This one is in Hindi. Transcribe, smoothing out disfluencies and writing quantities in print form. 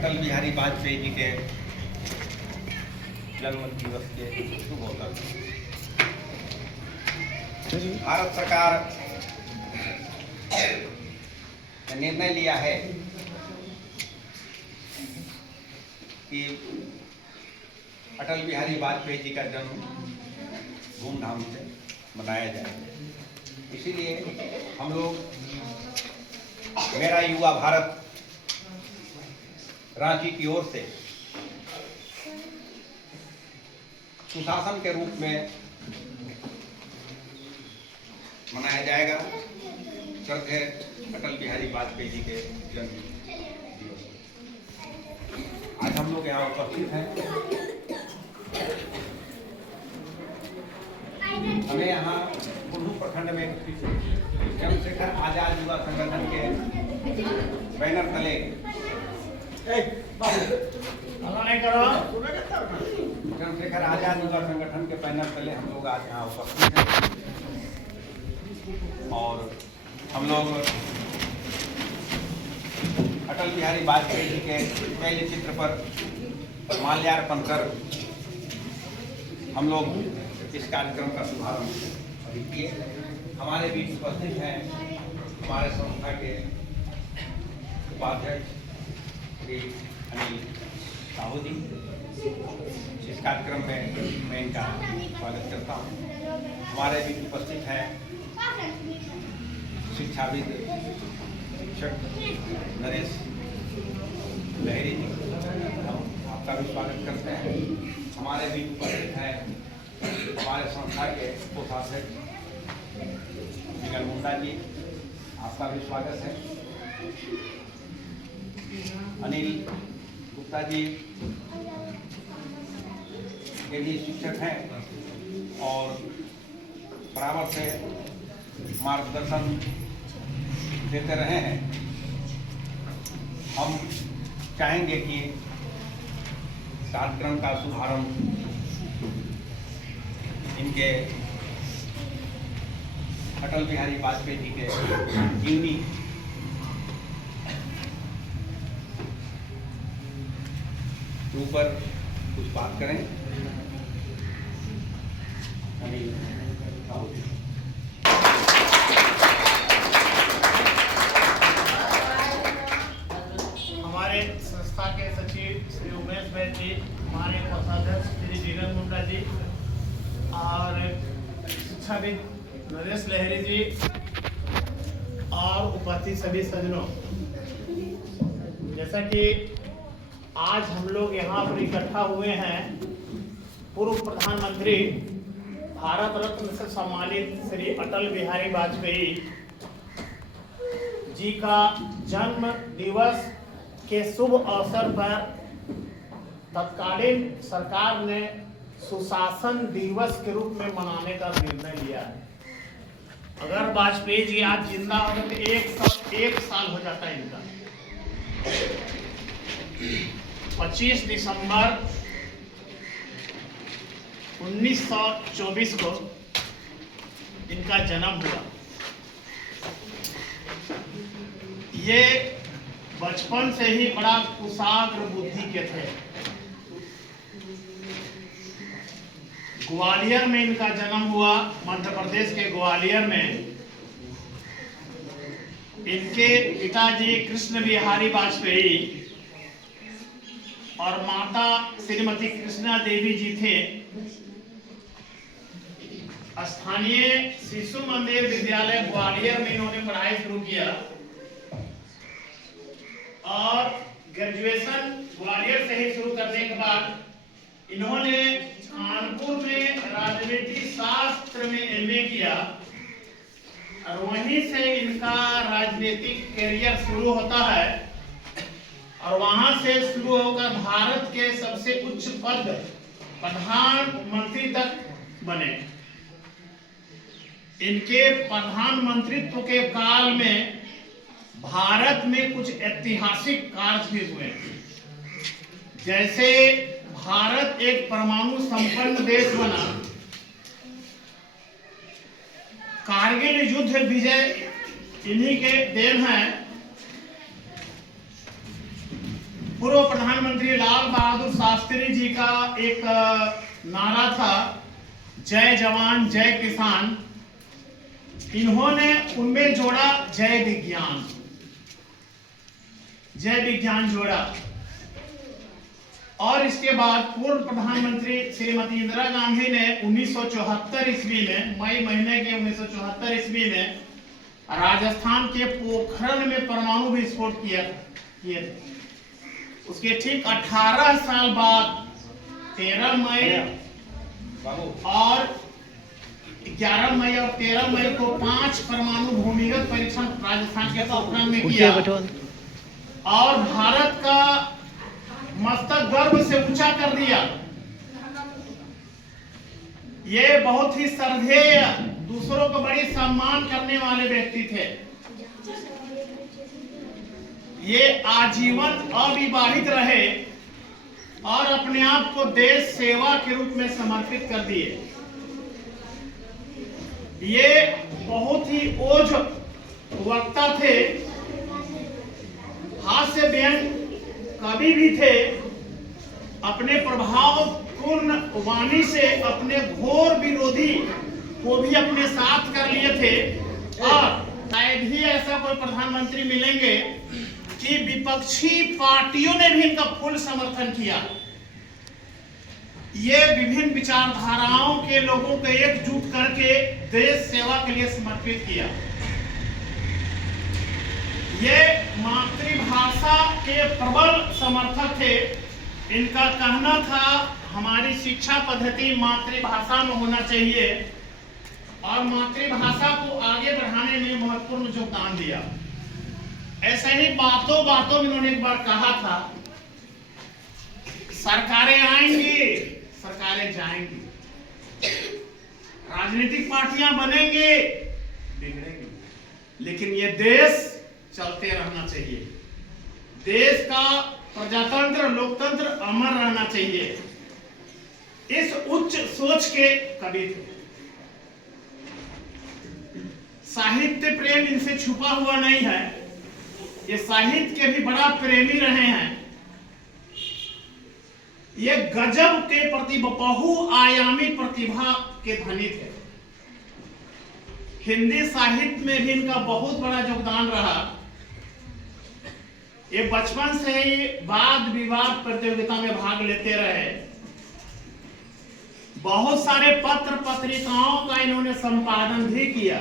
अटल बिहारी वाजपेयी जी के जन्म दिवस के शुभ अवसर पर भारत सरकार ने निर्णय लिया है कि अटल बिहारी वाजपेयी जी का जन्म धूमधाम से मनाया जाए। इसीलिए हम लोग मेरा युवा भारत रांची की ओर से सुशासन के रूप में मनाया जाएगा श्रद्धेय अटल बिहारी वाजपेयी जी के जन्म दिवस। आज हम लोग यहाँ उपस्थित हैं। हमें यहाँ कुल्लू प्रखंड में चंद्रशेखर आजाद युवा संगठन के बैनर तले चंद्रशेखर आजाद युवा संगठन के बैनर तले हम लोग आज यहाँ उपस्थित हैं और हम लोग अटल बिहारी वाजपेयी जी के तैल चित्र पर माल्यार्पण कर हम लोग इस कार्यक्रम का शुभारंभ अभी किए। हमारे बीच उपस्थित हैं हमारे संस्था के उपाध्यक्ष श्री अनिल साहू जी। इस कार्यक्रम में मैं इनका स्वागत करता हूँ। हमारे बीच उपस्थित हैं शिक्षाविद शिक्षक नरेश लहरी जी, हम आपका भी स्वागत करते हैं। हमारे बीच उपस्थित हैं हमारे संस्था के कोषाध्यक्ष निगल मुंडा जी, आपका भी स्वागत है। अनिल गुप्ता जी ये भी शिक्षक हैं और बराबर से मार्गदर्शन देते रहे हैं। हम चाहेंगे कि कार्यक्रम का शुभारंभ इनके अटल बिहारी वाजपेयी जी के जीवनी के ऊपर कुछ बात करें। हमारे संस्था के सचिव श्री उमेश बैद जी, हमारे कोषाध्यक्ष श्री निगल मुंडा जी और शिक्षाविद नरेश लहरी जी और उपस्थित सभी सज्जनों, जैसा कि आज हम लोग यहाँ पर इकट्ठा हुए हैं पूर्व प्रधानमंत्री भारत रत्न से सम्मानित श्री अटल बिहारी वाजपेयी जी का जन्म दिवस के शुभ अवसर पर तत्कालीन सरकार ने सुशासन दिवस के रूप में मनाने का निर्णय लिया है। अगर वाजपेयी जी आज जिंदा होते तो एक साल हो जाता है इनका। 25 दिसंबर 1924 को इनका जन्म हुआ। ये बचपन से ही बड़ा कुशाग्र बुद्धि के थे। ग्वालियर में इनका जन्म हुआ, मध्य प्रदेश के ग्वालियर में। इनके पिताजी कृष्ण बिहारी वाजपेयी और माता श्रीमती कृष्णा देवी जी थे। स्थानीय शिशु मंदिर विद्यालय ग्वालियर में इन्होंने पढ़ाई शुरू किया और ग्रेजुएशन ग्वालियर से ही शुरू करने के बाद इन्होंने कानपुर में राजनीति शास्त्र में एमए किया और वहीं से इनका राजनीतिक करियर शुरू होता है और वहां से शुरू होकर भारत के सबसे उच्च पद प्रधानमंत्री तक बने। इनके प्रधानमंत्रित्व के काल में भारत में कुछ ऐतिहासिक कार्य भी हुए, जैसे भारत एक परमाणु संपन्न देश बना, कारगिल युद्ध विजय इन्हीं के देन है। पूर्व प्रधानमंत्री लाल बहादुर शास्त्री जी का एक नारा था, जय जवान जय किसान। इन्होंने उनमें जोड़ा जय विज्ञान, जय विज्ञान जोड़ा। और इसके बाद पूर्व प्रधानमंत्री श्रीमती इंदिरा गांधी ने 1974 ईस्वी में, मई महीने के 1974 ईस्वी में राजस्थान के पोखरण में परमाणु विस्फोट किए थे। उसके ठीक 18 साल बाद 13 मई और 11 मई और 13 मई को 5 परमाणु भूमिगत परीक्षण राजस्थान के पोखरण में किया और भारत का मस्तक गर्व से ऊंचा कर दिया। ये बहुत ही श्रद्धेय, दूसरों को बड़ी सम्मान करने वाले व्यक्ति थे। ये आजीवन अविवाहित रहे और अपने आप को देश सेवा के रूप में समर्पित कर दिए। ये बहुत ही ओज वक्ता थे, हास्य व्यंग कवि भी थे। अपने प्रभावपूर्ण वाणी से अपने घोर विरोधी को भी अपने साथ कर लिए थे। और शायद ही ऐसा कोई प्रधानमंत्री मिलेंगे कि विपक्षी पार्टियों ने भी इनका फुल समर्थन किया। ये विभिन्न विचारधाराओं के लोगों को एकजुट करके देश सेवा के लिए समर्पित किया। ये मातृभाषा के प्रबल समर्थक थे। इनका कहना था हमारी शिक्षा पद्धति मातृभाषा में होना चाहिए और मातृभाषा को आगे बढ़ाने में महत्वपूर्ण योगदान दिया। ऐसे ही बातों बातों में उन्होंने एक बार कहा था, सरकारें आएंगी, सरकारें जाएंगी, राजनीतिक पार्टियां बनेंगे, बिगड़ेंगी, लेकिन ये देश चलते रहना चाहिए। देश का प्रजातंत्र, लोकतंत्र अमर रहना चाहिए। इस उच्च सोच के कवि थे। साहित्य प्रेम इनसे छुपा हुआ नहीं है। ये साहित्य के भी बड़ा प्रेमी रहे हैं। ये गजब के प्रति बहुआयामी प्रतिभा के धनी थे। हिंदी साहित्य में भी इनका बहुत बड़ा योगदान रहा। ये बचपन से ही वाद विवाद प्रतियोगिता में भाग लेते रहे। बहुत सारे पत्र पत्रिकाओं का इन्होंने संपादन भी किया।